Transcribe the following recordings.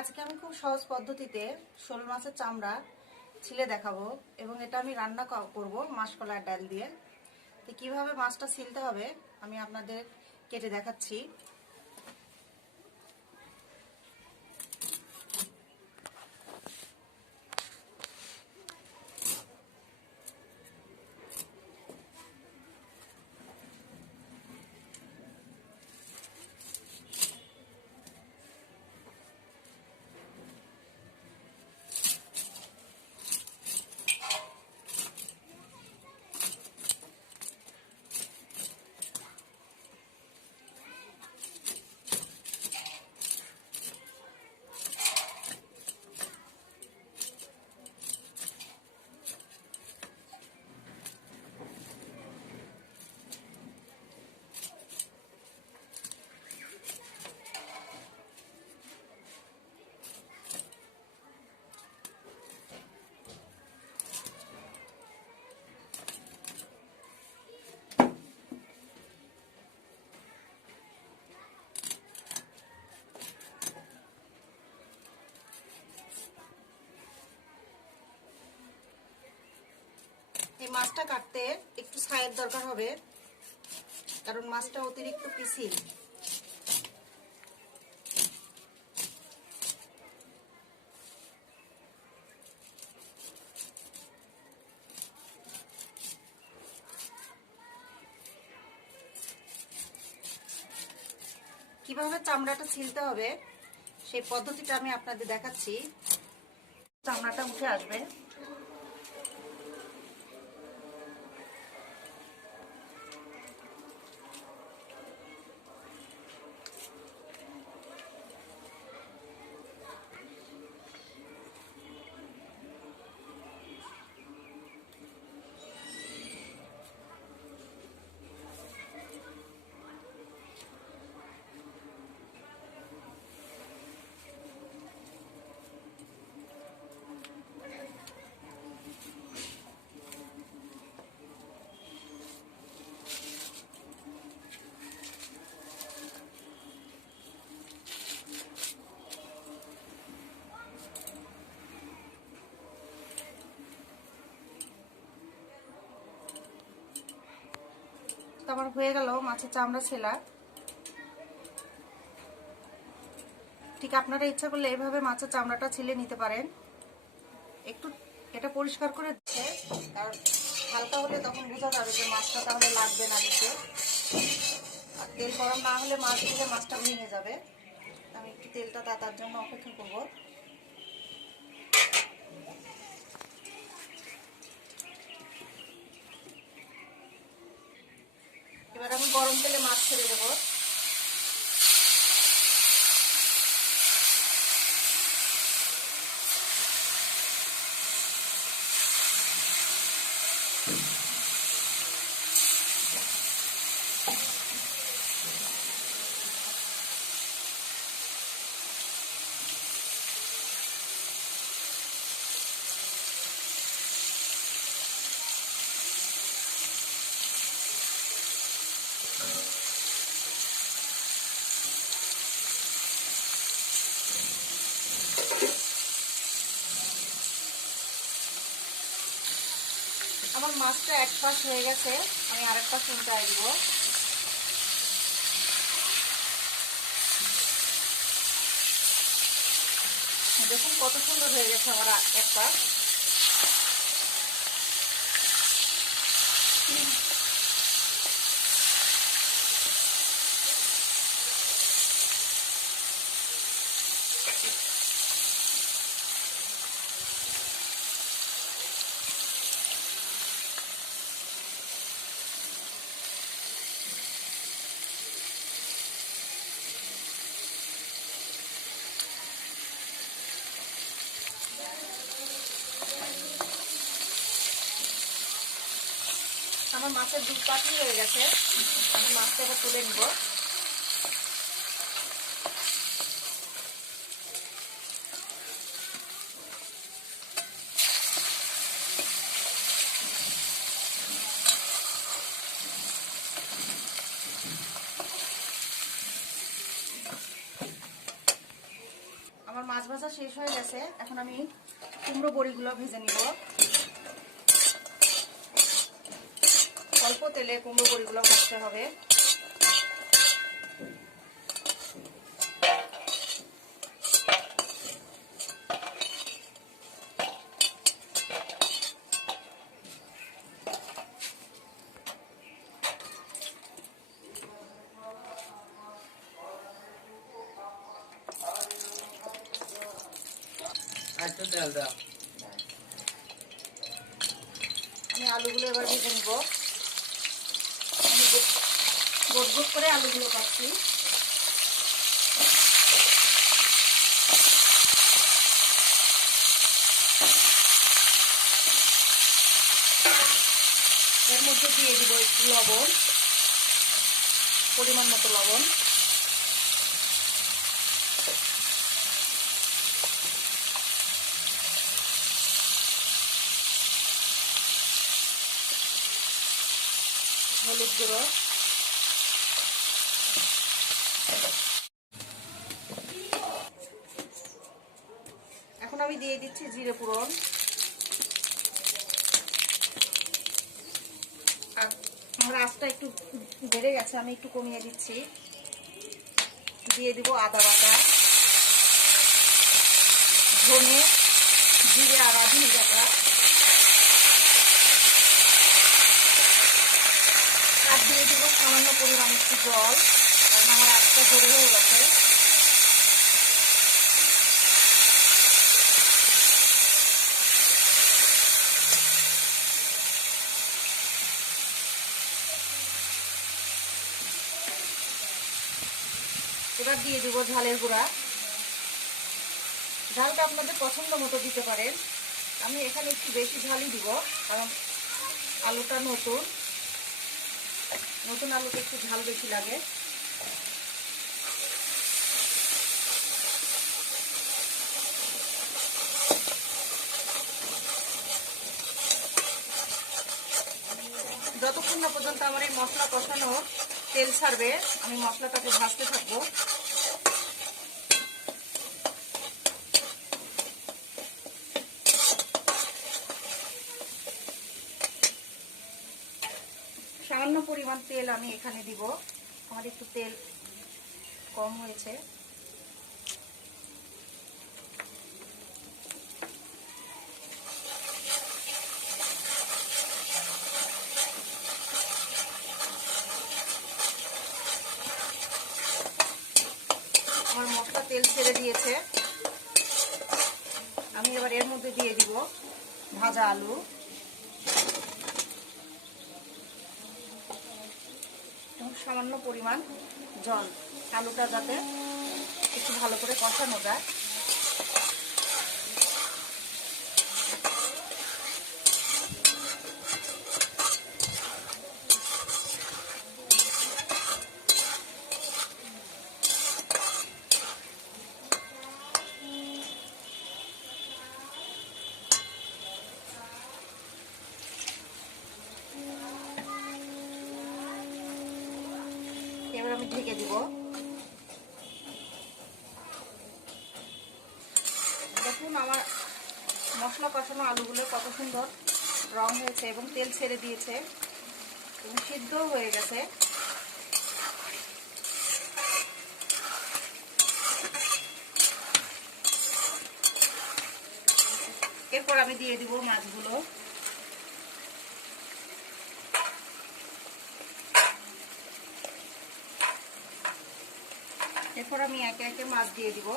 আজকে আমি খুব সহজ পদ্ধতিতে শোল মাছের চামড়া ছিলে দেখাবো এবং এটা আমি রান্না করব মাসকলাইয়ের ডাল দিয়ে। তো কিভাবে মাছটা ছিলতে হবে আমি আপনাদের কেটে দেখাচ্ছি। এই মাছটা কাটতে একটু ছাইয়ের দরকার হবে, কারণ মাছটা অতিরিক্ত পিছিল। কিভাবে চামড়াটা ছিলতে হবে সেই পদ্ধতিটা আমি আপনাদের দেখাচ্ছি। চামড়াটা উঠে আসবে। আমার হয়ে গেল মাছের চামড়া ছেলা। ঠিক আপনারা ইচ্ছা করলে এইভাবে মাছের চামড়াটা ছিলে নিতে পারেন। একটু এটা পরিষ্কার করে দিচ্ছে, কারণ হালকা হলে তখন বোঝা যাবে যে মাছটা তাহলে লাগবে না নিচে। আর তেল গরম না হলে মাছ দিলে মাছটা ভেঙে যাবে। আমি একটু তেলটা তাতার জন্য অপেক্ষা করব। এবার আমি গরম তেলে মাছ ছেড়ে দেবো। আমার মাছটা এক পাশ হয়ে গেছে, আমি আরেক পাশ উল্টায় দিব। দেখুন কত সুন্দর হয়ে গেছে আমার এক পাশ। আমার মাছের দুধ পাটি হয়ে গেছে, আমি মাছটাকে তুলে নিব। আমার মাছ মাছ ভাজা শেষ হয়ে গেছে। এখন আমি কুমড়ো বড়িগুলো ভেজে নিব। অল্প তেলে কুমড়ো বড়িগুলো ভাজতে হবে। আমি আলুগুলো এবার ভেজে নিব। আমি গোট গোট করে আলুগুলো কাটছি। এর মধ্যে দিয়ে দিব একটু লবণ, পরিমাণ মতো লবণ। হলুদ গুঁড়ো, এখন আমি দিয়ে দিচ্ছি জিরে ফোড়ন। আর আমার আঁচটা একটু বেড়ে গেছে, আমি একটু কমিয়ে দিচ্ছি। দিয়ে দিব আদা বাটা, ধনে, জিরে আর আদি বাটা, আর দিয়ে দিব সামান্য পরিমাণ একটু জল, কারণ আমার আঁচটা জোরে হয়ে গেছে। এবার দিয়ে দিব ঝালের গুঁড়া। ঝালটা আপনাদের পছন্দ মতো দিতে পারেন। আমি এখানে একটু বেশি ঝালই দিব, কারণ আলুটা নতুন আলুতে একটু ঝাল বেশি লাগে। যতক্ষণ না পর্যন্ত আমার এই মশলা কষানো তেল ছাড়বে, আমি মশলাটাকে ভাজতে থাকবো। সামান্য পরিমাণ তেল আমি এখানে দিব, আমার একটু তেল কম হয়েছে। আমার মশলা তেল ছেড়ে দিয়েছে। আমি এবার এর মধ্যে দিয়ে দিব ভাজা আলু। এবং সামান্য পরিমাণ জল, আলুটা যাতে একটু ভালো করে কষানো যায়। এবার আমি ঢেকে দিব। দেখুন আমার মশলা কষানো আলুগুলো কত সুন্দর রং হয়েছে এবং তেল ছেড়ে দিয়েছে এবং সিদ্ধও হয়ে গেছে। এরপর আমি দিয়ে দিব মাছগুলো। এরপর আমি একে একে মাছ দিয়ে দিব।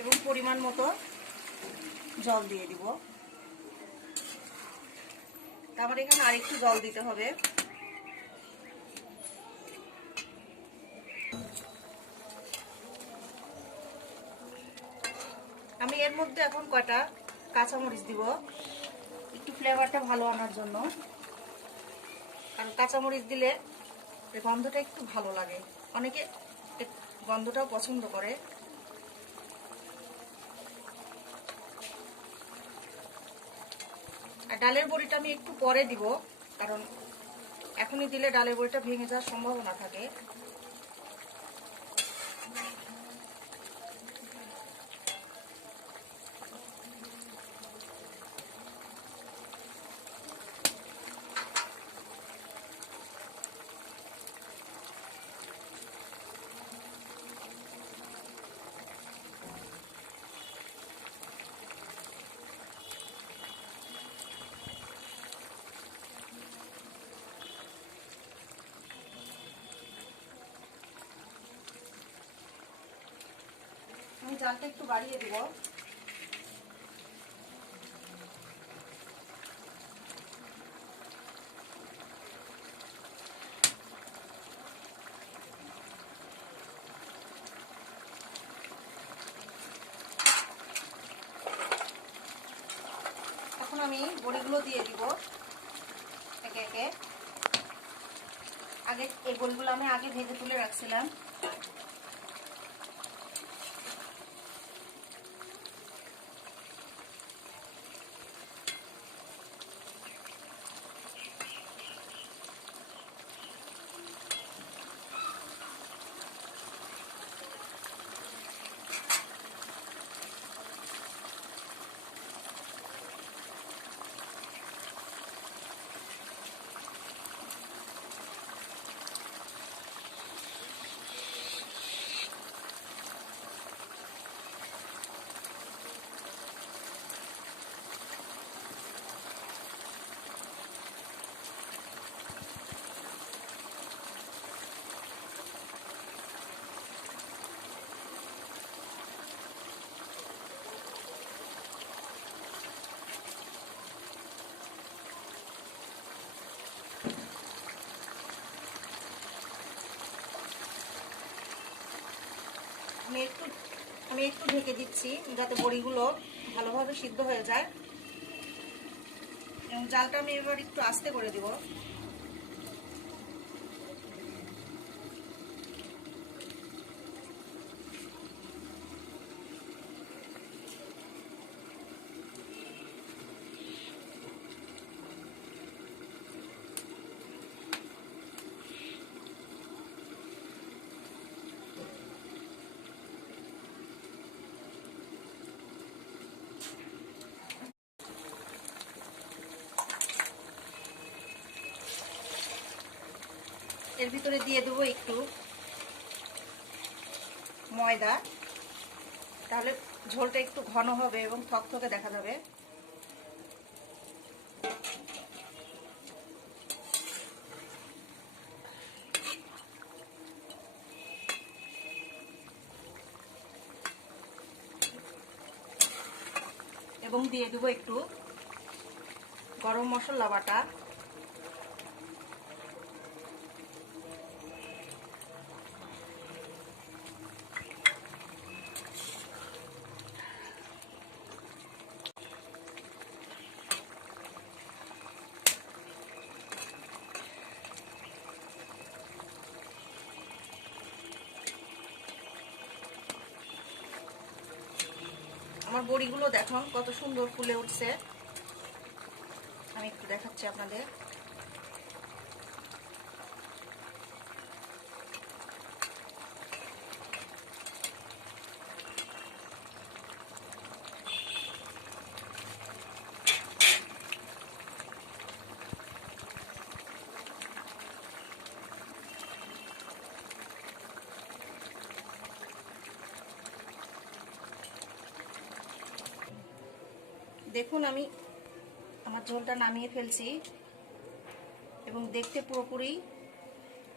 এবং পরিমাণ মতো জল দিয়ে দিব। তারপর এখানে আরেকটু জল দিতে হবে। আমি এর মধ্যে এখন কয়টা কাঁচামরিচ দিব, একটু ফ্লেভারটা ভালো আনার জন্য। কারণ কাঁচামরিচ দিলে গন্ধটা একটু ভালো লাগে। অনেকে গন্ধটাও পছন্দ করে। আর ডালের বড়িটা আমি একটু পরে দিব, কারণ এখনই দিলে ডালের বড়িটা ভেঙে যাওয়ার সম্ভাবনা থাকে। আমি জালটা একটু বাড়িয়ে দিব। এখন আমি বড়িগুলো দিয়ে দিব একে একে। আগে এই বড়িগুলো আমি আগে ভেজে তুলে রাখছিলাম। আমি একটু ঢেকে দিচ্ছি যাতে বড়িগুলো ভালোভাবে সিদ্ধ হয়ে যায়। এবং জালটা আমি এবার একটু আস্তে করে দিব। এর ভিতরে দিয়ে দেবো একটু ময়দা, তাহলে ঝোলটা একটু ঘন হবে এবং থকথকে দেখা যাবে। এবং দিয়ে দেবো একটু গরম মশলা বাটা। আমার বড়িগুলো দেখুন কত সুন্দর ফুলে উঠছে। আমি একটু দেখাচ্ছি আপনাদের। দেখুন আমি আমার ঝোলটা নামিয়ে ফেলছি এবং দেখতে পুরোপুরি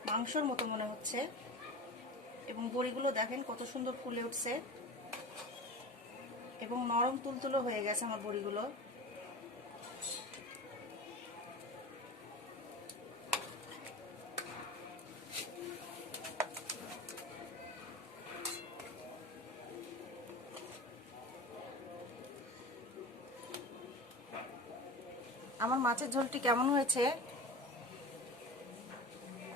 মাংসর মতো মনে হচ্ছে। এবং বড়িগুলো দেখেন কত সুন্দর ফুলে উঠছে এবং নরম তুলতুলো হয়ে গেছে আমার বড়িগুলো। আমার মাছের ঝোলটি কেমন হয়েছে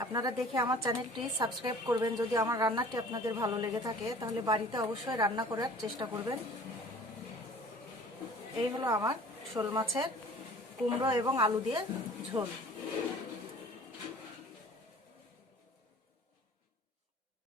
আপনারা আপনারা দেখে আমার চ্যানেলটি সাবস্ক্রাইব করবেন। যদি আমার রান্নাটি আপনাদের ভালো লেগে থাকে তাহলে বাড়িতে অবশ্যই রান্না করার চেষ্টা করবেন। এই হলো আমার শোল মাছের কুমড়ো এবং আলু দিয়ে ঝোল।